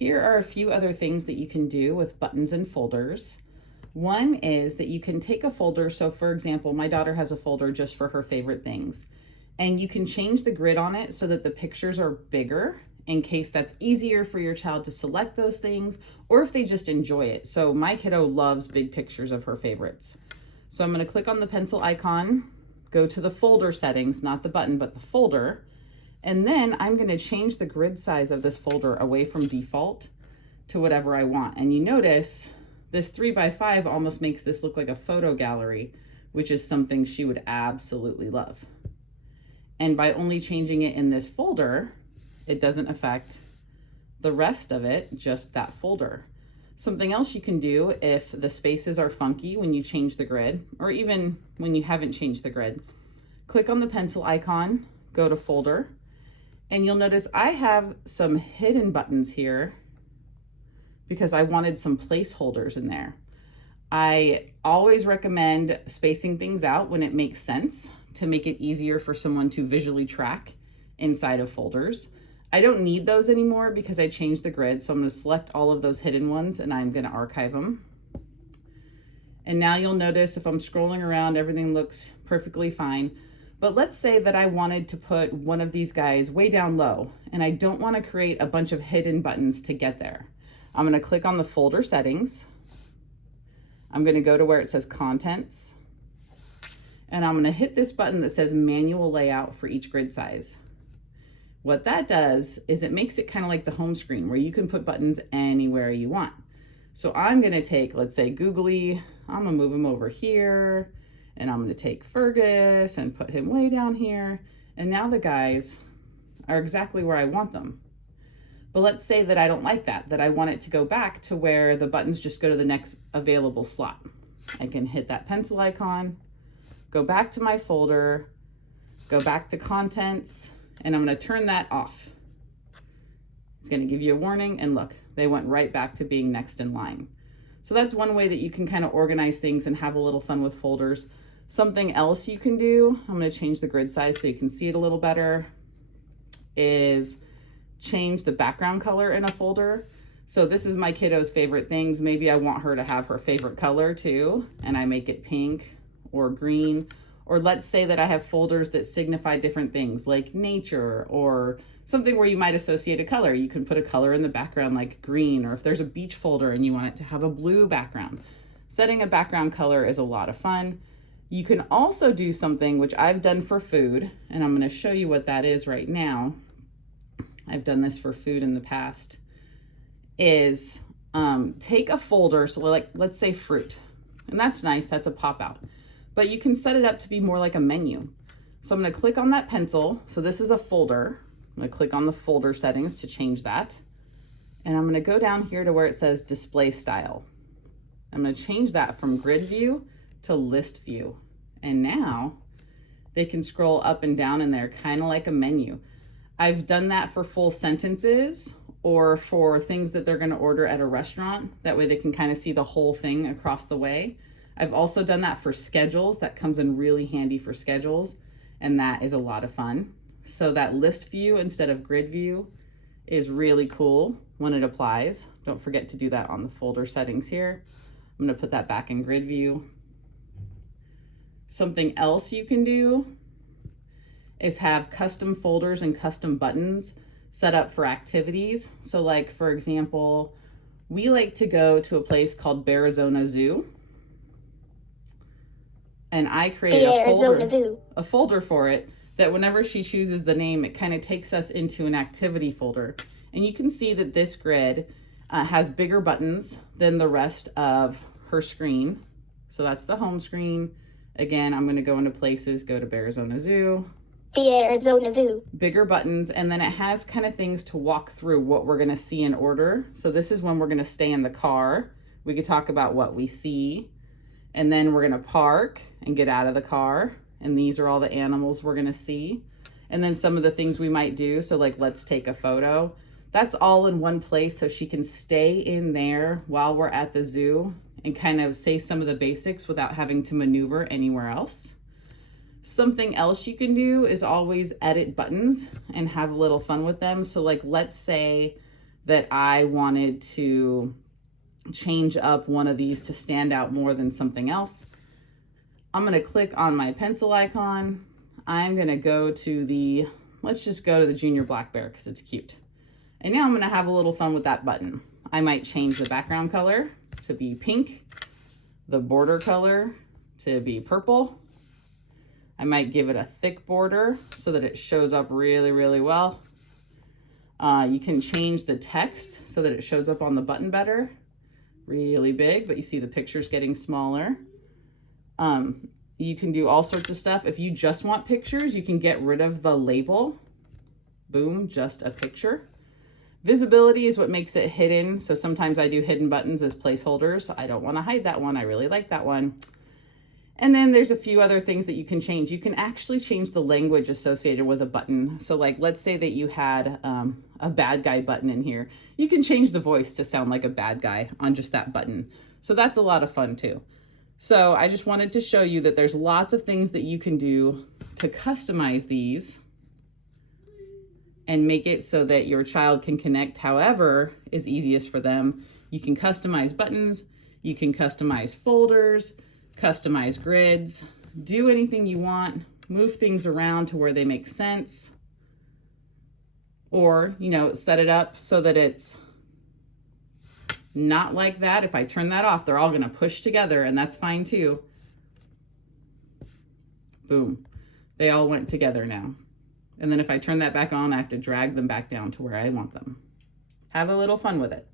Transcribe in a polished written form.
Here are a few other things that you can do with buttons and folders. One is that you can take a folder. So for example, my daughter has a folder just for her favorite things, and you can change the grid on it so that the pictures are bigger in case that's easier for your child to select those things, or if they just enjoy it. So my kiddo loves big pictures of her favorites. So I'm going to click on the pencil icon, go to the folder settings, not the button, but the folder. And then I'm going to change the grid size of this folder away from default to whatever I want. And you notice this 3x5 almost makes this look like a photo gallery, which is something she would absolutely love. And by only changing it in this folder, it doesn't affect the rest of it, just that folder. Something else you can do if the spaces are funky when you change the grid, or even when you haven't changed the grid, click on the pencil icon, go to folder, and you'll notice I have some hidden buttons here because I wanted some placeholders in there. I always recommend spacing things out when it makes sense to make it easier for someone to visually track inside of folders. I don't need those anymore because I changed the grid. So I'm going to select all of those hidden ones and I'm going to archive them. And now you'll notice if I'm scrolling around, everything looks perfectly fine. But let's say that I wanted to put one of these guys way down low and I don't want to create a bunch of hidden buttons to get there. I'm going to click on the folder settings. I'm going to go to where it says contents. And I'm going to hit this button that says manual layout for each grid size. What that does is it makes it kind of like the home screen where you can put buttons anywhere you want. So I'm going to take, let's say, Googly, I'm going to move him over here, and I'm going to take Fergus and put him way down here. And now the guys are exactly where I want them. But let's say that I don't like that I want it to go back to where the buttons just go to the next available slot. I can hit that pencil icon, go back to my folder, go back to contents, and I'm going to turn that off. It's going to give you a warning, and look, they went right back to being next in line. So that's one way that you can kind of organize things and have a little fun with folders. Something else you can do, I'm going to change the grid size so you can see it a little better, is change the background color in a folder. So this is my kiddo's favorite things. Maybe I want her to have her favorite color too, and I make it pink or green. Or let's say that I have folders that signify different things like nature or something where you might associate a color. You can put a color in the background like green, or if there's a beach folder and you want it to have a blue background. Setting a background color is a lot of fun. You can also do something which I've done for food, and I'm going to show you what that is right now. I've done this for food in the past, is take a folder, so like let's say fruit, and that's nice, that's a pop out. But you can set it up to be more like a menu. So I'm going to click on that pencil. So this is a folder. I'm going to click on the folder settings to change that. And I'm going to go down here to where it says display style. I'm going to change that from grid view to list view. And now they can scroll up and down in there kind of like a menu. I've done that for full sentences or for things that they're going to order at a restaurant. That way they can kind of see the whole thing across the way. I've also done that for schedules. That comes in really handy for schedules, and that is a lot of fun. So that list view instead of grid view is really cool when it applies. Don't forget to do that on the folder settings here. I'm going to put that back in grid view. Something else you can do is have custom folders and custom buttons set up for activities. So like, for example, we like to go to a place called Arizona Zoo. And I created a folder for it that whenever she chooses the name, it kind of takes us into an activity folder. And you can see that this grid has bigger buttons than the rest of her screen. So that's the home screen. Again, I'm going to go into places, go to Arizona Zoo. The Arizona Zoo. Bigger buttons, and then it has kind of things to walk through what we're going to see in order. So this is when we're going to stay in the car. We could talk about what we see. And then we're going to park and get out of the car. And these are all the animals we're going to see. And then some of the things we might do. So like, let's take a photo. That's all in one place so she can stay in there while we're at the zoo and kind of say some of the basics without having to maneuver anywhere else. Something else you can do is always edit buttons and have a little fun with them. So like, let's say that I wanted to change up one of these to stand out more than something else. I'm going to click on my pencil icon. I'm going to go to the, let's just go to the Junior Black Bear because it's cute. And now I'm going to have a little fun with that button. I might change the background color to be pink, the border color to be purple. I might give it a thick border so that it shows up really, really well. You can change the text so that it shows up on the button better. Really big, but you see the picture's getting smaller. You can do all sorts of stuff. If you just want pictures, you can get rid of the label. Boom, just a picture. Visibility is what makes it hidden. So sometimes I do hidden buttons as placeholders. I don't want to hide that one. I really like that one. And then there's a few other things that you can change. You can actually change the language associated with a button. So like, let's say that you had a bad guy button in here. You can change the voice to sound like a bad guy on just that button. So that's a lot of fun too. So I just wanted to show you that there's lots of things that you can do to customize these and make it so that your child can connect however is easiest for them. You can customize buttons, you can customize folders, customize grids, do anything you want, move things around to where they make sense, or, you know, set it up so that it's not like that. If I turn that off, they're all gonna push together, and that's fine too. Boom, they all went together now. And then if I turn that back on, I have to drag them back down to where I want them. Have a little fun with it.